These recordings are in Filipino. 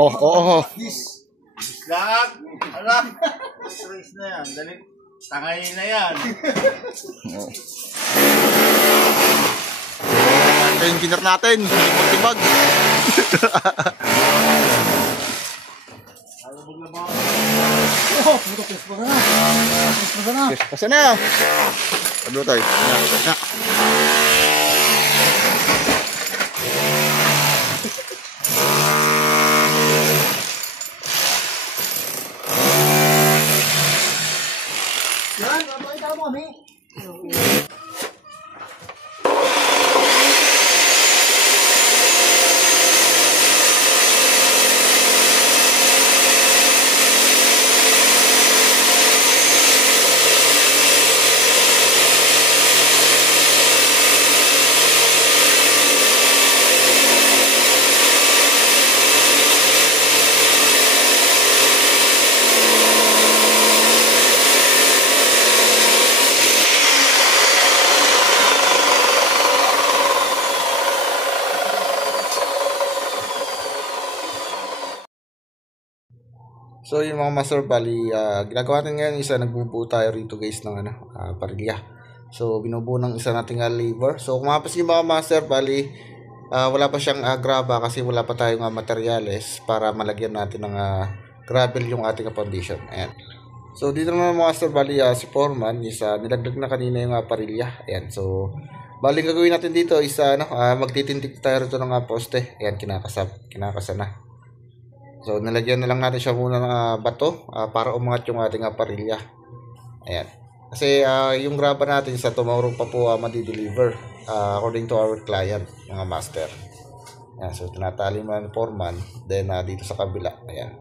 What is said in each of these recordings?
Oh. Lag! Alam! Trace na yan. Dali. Tangay na yan. Ito yung engineer natin. Tibag. Kasi na. Ano tayo? Yan, makita mo kami. So yung mga master, bali ginagawa natin ngayon isa, nagbubuo tayo rito guys ng parilya. So binubuo ng isa nating lever. So kung mapapansin yung mga master, bali wala pa siyang graba kasi wala pa tayong materyales para malagyan natin ng gravel yung ating foundation. Ayan. So dito naman mga master, bali si foreman isa nilagdag na kanina yung parilya. Ayan. So bali gagawin natin dito is magtitindig tayo rito ng poste. Ayan, kinakasa na. So nilagyan na lang natin siya muna ng bato para umangat yung ating parilya. Ayan. Kasi yung graba natin sa tomorrow pa po madi-deliver according to our client, mga master. Ayan. So tinatali mo ng foreman, then dito sa kabila. Ayan.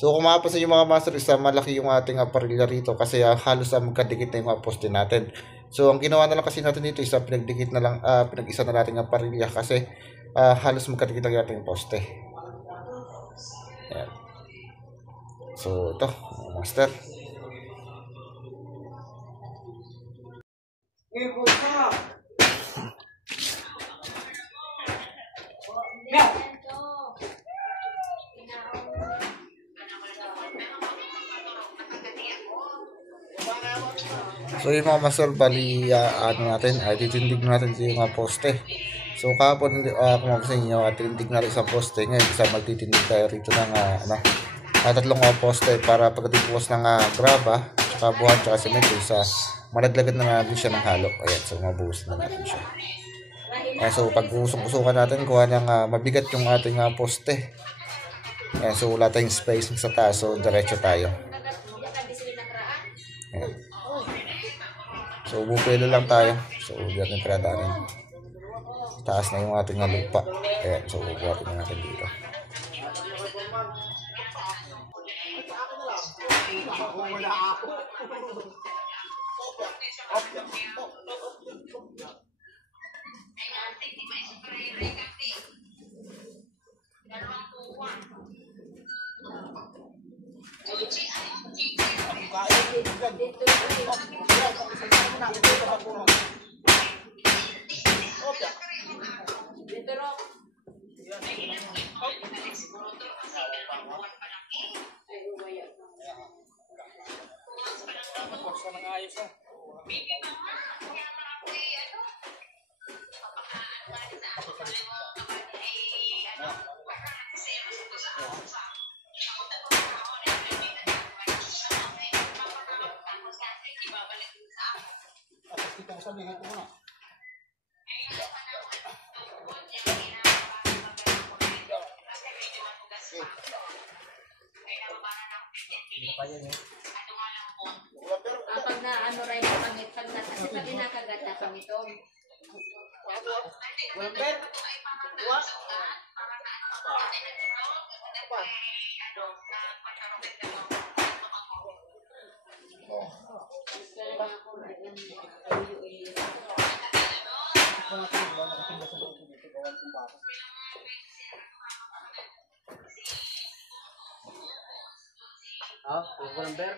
So kung mapapansin yung mga master, isa malaki yung ating parilya rito kasi halos magkadikit na yung mga poste natin. So ang ginawa na lang kasi natin dito is pinagdikit na lang, pinag-isa na natin ang parilya kasi halos magkadikit na yung ating poste. Ayan. So ito, master. So yung mga master, bali natin, titindig natin yung mga poste. So kahapon kung mapapansin nyo, titindig natin sa poste. Ngayon isa magtitindig tayo rito ng tatlong poste para pagkatapos ng graba, tsaka buhat, tsaka semento, malaglagan na natin siya ng halo. Ayan, so mabuhos na natin siya. So pag usok-usukan natin, kuha ng mabigat yung ating poste. Ayan, so wala tayong space sa taas, so diretso tayo. Ayan. So bupelo lang tayo. So diyan yung pinadaanin. Taas na yung ating lupa. Ayan, so bubuhatin na natin dito. Kapag na ano rin ang pangit, pag nakagat na pangito. Bomber. Bomber.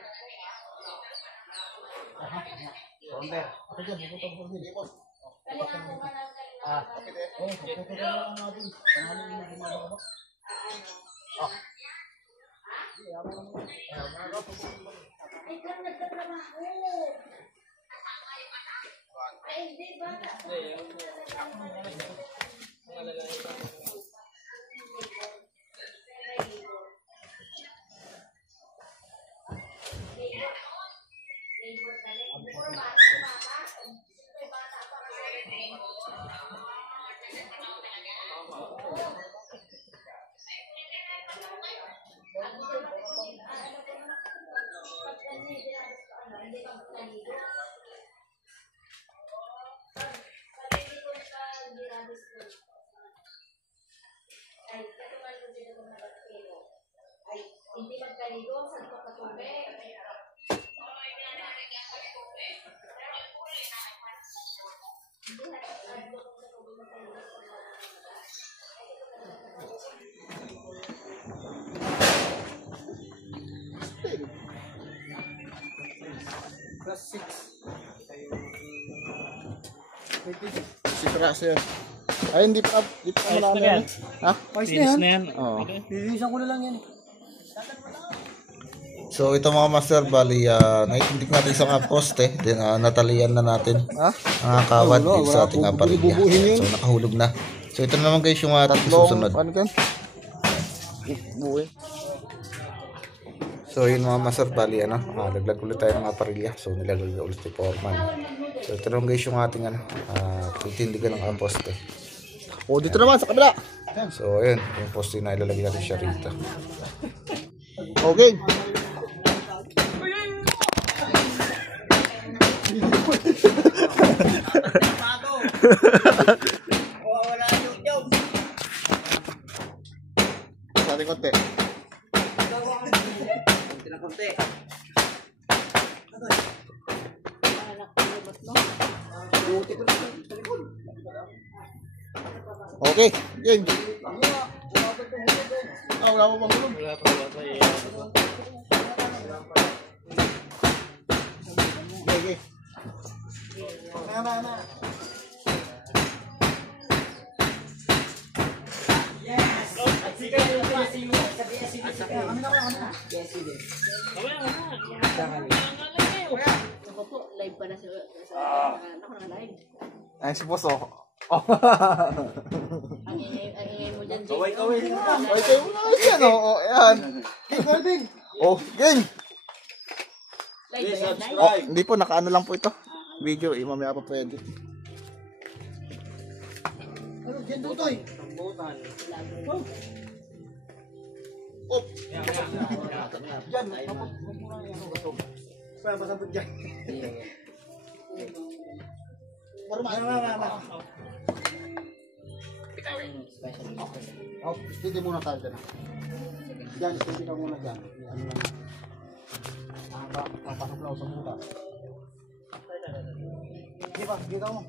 Hindi magkaligo sa tubig. Plus 6. Si Praso yan. Ay, hindi pa malami yan. Ha? Ayos na yan. Oo. Lilisan ko na lang yan. So ito mga master, bali naitindig natin sa mga poste, then natalian na natin mga kawad dito sa ating parilya. So nakahulog na. So ito naman guys yung ating susunod. So yun mga master, bali laglag ulit tayo ng mga parilya. So nilaglag ulit yung foreman. So ito naman guys yung ating titindigan ng poste. O dito naman sa kabila. So ayun, yung poste na ilalagay natin siya rito. Okay. Sari konti. Okay, game. Wala mo bang gulong? Wala pa. Okay. Na. Live pa na sa live. Ay, si Boss Ang ingay mo dyan, Jake. Ay, kayo na yan, oh. Ayan. Oh, game. Live ba yan, live? Oh, hindi po, nakaano lang po ito. Video, mamaya pa pwede. Ano, dyan tutoy? Oh. Dyan, mapagmura yan. Kaya masabot dyan. Marama. Oh, hindi muna tayo dyan. Dyan, hindi ka muna dyan. Ano lang. Papasok lang sa buta. Di ba? Dito mo.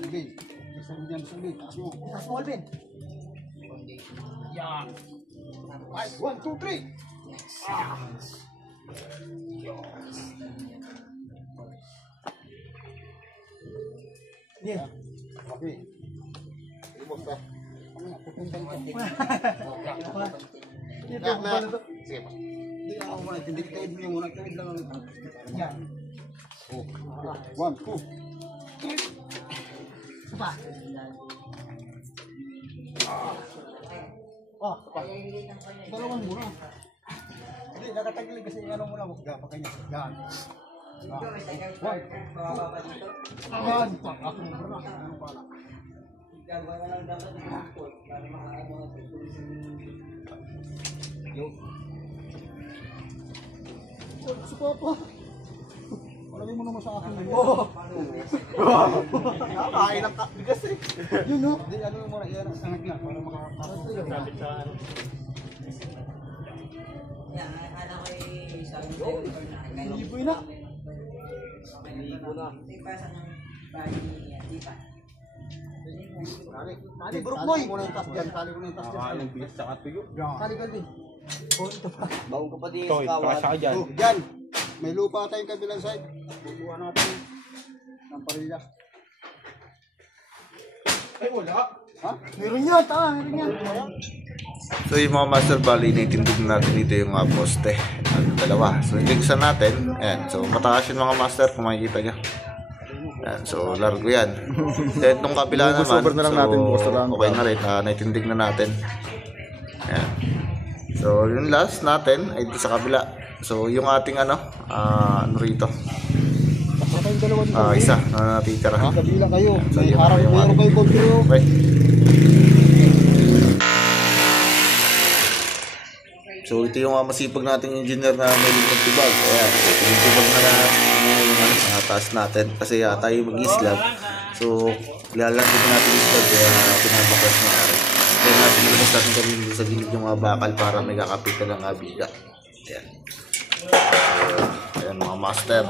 Alvin. Isa mo dyan, Alvin. Taas mo. Taas mo, Alvin. Yan. 1, 2, 3. Yeah. Okay. Ibos ka. Pupuntan ko. Sige pa. Hindi ako muna. Hindi kita idin yung muna. Kawid lang ang yan. 1, 2. Pa. Dalawan muna. Hindi, nakatagilid kasi ano muna. Gapa kanya. Yan. 1. Yan. Ako muna. Ano pala? Si Papa. Palagay mo naman sa akin. Oo. Kakain ng bigas eh. Yun no? Di ano mo na iyan ang anak niya para makakapit sa libo na. Tali buruk boy. Muna yung tas dyan. Tali ko na yung tas dyan. Ang bilis sa katuyo. Tali ka din. Oh, ito pa. Baong ka pa din Toy, sa kawan. kasya ka dyan. Oh, dyan. May lupa tayong kabilang side. Bubuha natin ng parilya. Ay, wala. Ha? Meron yan, meron yan. So yung mga master bali, naitindig natin dito yung poste. Dalawa. So itigsan natin. Ayan. So mataas yung mga master kung makikita nyo. Ayan. So largo yan. Then itong kabila naman. Over na lang natin, bukas na lang. Okay na rin. Naitindig na natin. Ayan. So yung last natin ay dito sa kabila. So yung ating ano rito. Baka tayong dalawa dito. Isa na natitira. Kabila kayo. So, May yun harap, yung meron ating- kayo kontrol. Okay. So ito yung masipag nating engineer na may magtibag. Ayan, magtibag na yung taas natin kasi tayo mag-islab. So lalagyan natin yung islab kaya pinabakas na rin. Then natin ilabas natin kami sa gilid yung mga bakal para may kakapit na lang biga. Ayan. Ayan mga master.